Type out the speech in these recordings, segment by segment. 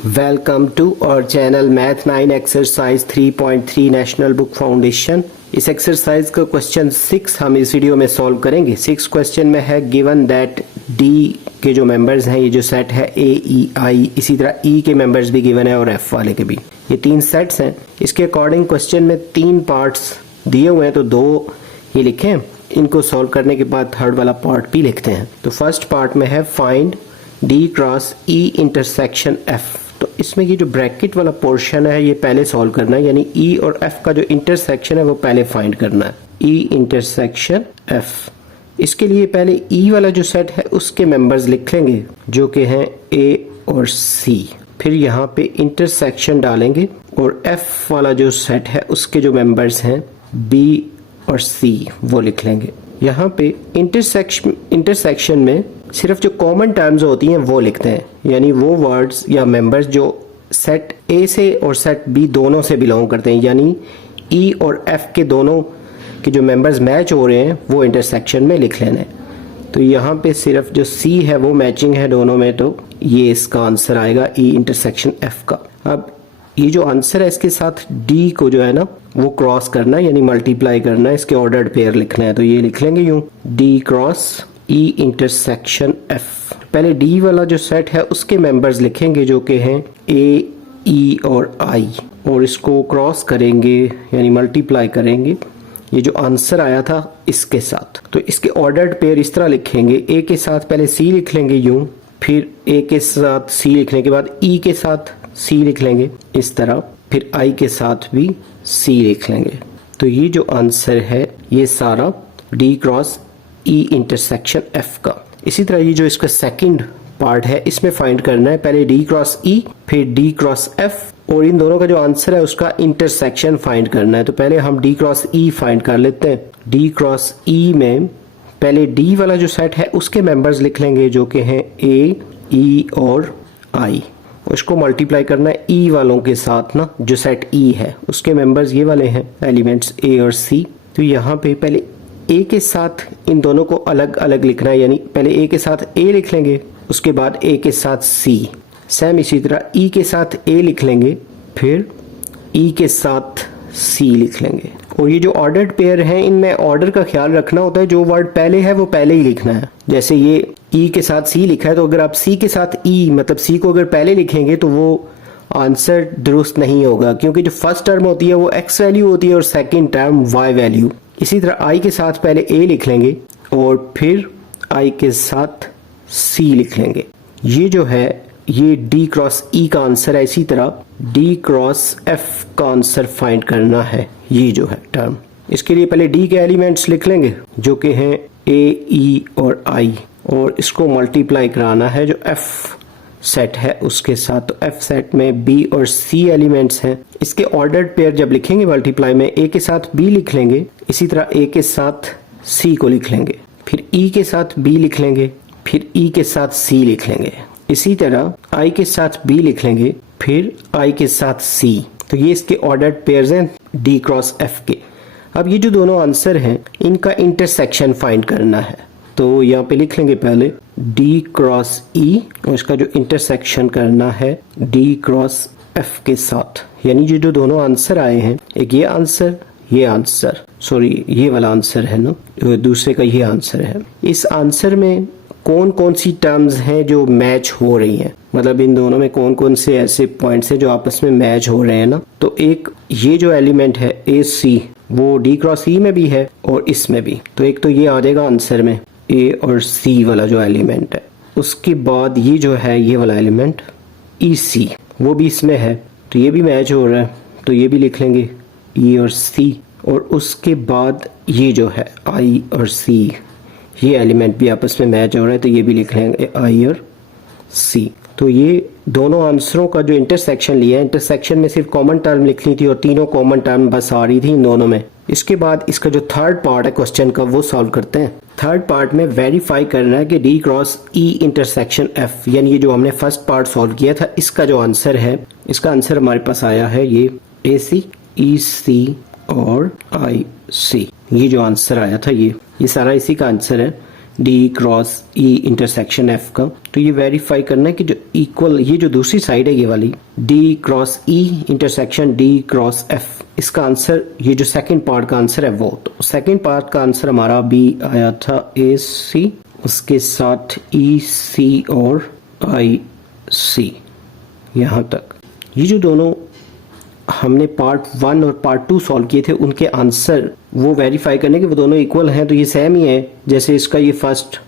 Welcome to our channel math 9 exercise 3.3 National Book Foundation. इस exercise का question 6 हम इस वीडियो में सॉल्व करेंगे। 6 क्वेश्चन में है गिवन दैट डी के जो मेंबर्स हैं, ये जो सेट है ए ई आई, इसी तरह ई के मेंबर्स भी गिवन है और एफ वाले के भी, ये 3 सेट्स हैं। इसके अकॉर्डिंग क्वेश्चन में 3 पार्ट्स दिए हुए हैं, तो 2 ये लिखें। इनको सॉल्व करने के बाद थर्ड वाला पार्ट भी लिखते हैं। तो फर्स्ट पार्ट में है find D cross E intersection F. तो इसमें ये जो ब्रैकेट वाला पोर्शन है ये पहले सॉल्व करना है, यानी ई और एफ का जो इंटरसेक्शन है वो पहले फाइंड करना है। ई इंटरसेक्शन एफ, इसके लिए पहले ई वाला जो सेट है उसके मेंबर्स लिख लेंगे जो कि हैं ए और सी। फिर यहाँ पे इंटरसेक्शन डालेंगे और एफ वाला जो सेट है उसके जो मेंबर्स हैं बी और सी वो लिख लेंगे। यहाँ पे इंटरसेक्शन में सिर्फ जो कॉमन टर्म्स होती हैं वो लिखते हैं, यानी वो वर्ड्स या मेंबर्स जो सेट ए से और सेट बी दोनों से बिलोंग करते हैं, यानी ई और एफ के दोनों के जो मेंबर्स मैच हो रहे हैं वो इंटरसेक्शन में लिख लेना है। तो यहाँ पे सिर्फ जो सी है वो मैचिंग है दोनों में, तो ये इसका आंसर आएगा ई इंटरसेक्शन एफ का। अब ये जो आंसर है इसके साथ डी को जो है ना वो क्रॉस करना है, यानी मल्टीप्लाई करना है, इसके ऑर्डर्ड पेयर लिखना है। तो ये लिख लेंगे यूं, D cross E intersection F. पहले डी वाला जो सेट है उसके मेंबर्स लिखेंगे जो कि हैं ए ई और आई, और इसको क्रॉस करेंगे यानी मल्टीप्लाई करेंगे ये जो आंसर आया था इसके साथ। तो इसके ऑर्डर्ड पेयर इस तरह लिखेंगे, ए के साथ पहले सी लिख लेंगे यूं, फिर ए के साथ सी लिखने के बाद ई के साथ सी लिख लेंगे इस तरह, फिर आई के साथ भी सी लिख लेंगे। तो ये जो आंसर है ये सारा D cross E intersection F का। इसी तरह ये जो इसका सेकंड पार्ट है इसमें फाइंड करना है पहले डी क्रॉस ई फिर डी क्रॉस एफ, और इन दोनों का जो आंसर है उसका इंटरसेक्शन फाइंड करना है। तो पहले हम डी क्रॉस ई फाइंड कर लेते हैं। डी क्रॉस ई में पहले डी वाला जो सेट है उसके मेंबर्स लिख लेंगे जो कि हैं ए ई और आई, उसको मल्टीप्लाई करना है ई वालों के साथ ना, जो सेट ई है उसके मेंबर्स ये वाले हैं एलिमेंट्स ए और सी। तो यहाँ पे पहले ए के साथ इन दोनों को अलग अलग लिखना है, यानी पहले ए के साथ ए लिख लेंगे, उसके बाद ए के साथ सी, सेम इसी तरह ई के साथ ए लिख लेंगे, फिर ई के साथ सी लिख लेंगे। और ये जो ऑर्डर्ड पेयर हैं इनमें ऑर्डर का ख्याल रखना होता है, जो वर्ड पहले है वो पहले ही लिखना है। जैसे ये ई के साथ सी लिखा है, तो अगर आप सी के साथ ई मतलब सी को अगर पहले लिखेंगे तो वो आंसर दुरुस्त नहीं होगा, क्योंकि जो फर्स्ट टर्म होती है वो एक्स वैल्यू होती है और सेकंड टर्म वाई वैल्यू। इसी तरह आई के साथ पहले ए लिख लेंगे और फिर आई के साथ सी लिख लेंगे। ये जो है ये डी क्रॉस ई का आंसर है। इसी तरह डी क्रॉस एफ का आंसर फाइंड करना है, ये जो है टर्म। इसके लिए पहले डी के एलिमेंट्स लिख लेंगे जो कि हैं ए ई और आई, और इसको मल्टीप्लाई कराना है जो एफ सेट है उसके साथ। तो एफ सेट में बी और सी एलिमेंट्स हैं। इसके ऑर्डर्ड पेयर जब लिखेंगे मल्टीप्लाई में ए के साथ बी लिख लेंगे, इसी तरह ए के साथ सी को लिख लेंगे, फिर ई के साथ बी लिख लेंगे, फिर ई के साथ सी लिख लेंगे, इसी तरह आई के साथ बी लिख लेंगे, फिर आई के साथ सी। तो ये इसके ऑर्डर्ड पेयर्स हैं डी क्रॉस एफ के। अब ये जो दोनों आंसर हैं इनका इंटरसेक्शन फाइंड करना है। तो यहाँ पे लिख लेंगे पहले डी क्रॉस ई, और इसका जो इंटरसेक्शन करना है डी क्रॉस एफ के साथ, यानी ये जो दोनों आंसर आए हैं, एक ये आंसर ये वाला आंसर है ना, दूसरे का ये आंसर है। इस आंसर में कौन कौन सी टर्म्स हैं जो मैच हो रही हैं, मतलब इन दोनों में कौन कौन से ऐसे पॉइंट्स हैं जो आपस में मैच हो रहे हैं ना। तो एक ये जो एलिमेंट है ए सी वो डी क्रॉस ई में भी है और इसमें भी, तो एक तो ये आ जाएगा आंसर में ए और सी वाला जो एलिमेंट है। उसके बाद ये जो है ये वाला एलिमेंट ई सी वो भी इसमें है, तो ये भी मैच हो रहा है, तो ये भी लिख लेंगे ई और सी। और उसके बाद ये जो है आई और सी ये एलिमेंट भी आपस में मैच हो रहा है, तो ये भी लिख लेंगे आई और सी। तो ये दोनों आंसरों का जो इंटरसेक्शन लिया है, इंटरसेक्शन में सिर्फ कॉमन टर्म लिखनी थी और तीनों कॉमन टर्म बस आ रही थी इन दोनों में। इसके बाद इसका जो थर्ड पार्ट है क्वेश्चन का वो सॉल्व करते हैं। थर्ड पार्ट में वेरीफाई करना है कि D cross E intersection F, यानी ये जो हमने फर्स्ट पार्ट सॉल्व किया था इसका जो आंसर है, इसका आंसर हमारे पास आया है ये ए सी ई सी और आई सी। ये जो आंसर आया था ये सारा इसी का आंसर है। D cross E intersection F का। तो ये वेरीफाई करना है कि जो इक्वल, ये जो दूसरी साइड है ये वाली D cross E intersection D cross F, इसका आंसर, ये जो सेकंड पार्ट का आंसर है वो, तो सेकंड पार्ट का आंसर हमारा बी आया था ए सी, उसके साथ ई सी और आई सी यहाँ तक। ये जो दोनों हमने पार्ट 1 और पार्ट 2 सॉल्व किए थे उनके आंसर वो वेरीफाई करने के वो दोनों इक्वल हैं, तो ये सेम ही है। जैसे इसका ये फर्स्ट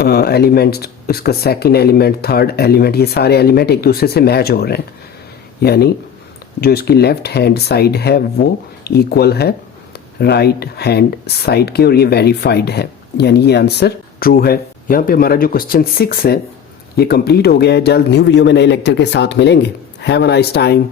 एलिमेंट, इसका सेकंड एलिमेंट, थर्ड एलिमेंट, ये सारे एलिमेंट एक दूसरे से मैच हो रहे हैं, यानी जो इसकी लेफ्ट हैंड साइड है वो इक्वल है राइट हैंड साइड के, और ये वेरीफाइड है, यानी ये आंसर ट्रू है। यहाँ पे हमारा जो क्वेश्चन 6 है ये कंप्लीट हो गया है। जल्द न्यू वीडियो में नए लेक्चर के साथ मिलेंगे। Have a nice time.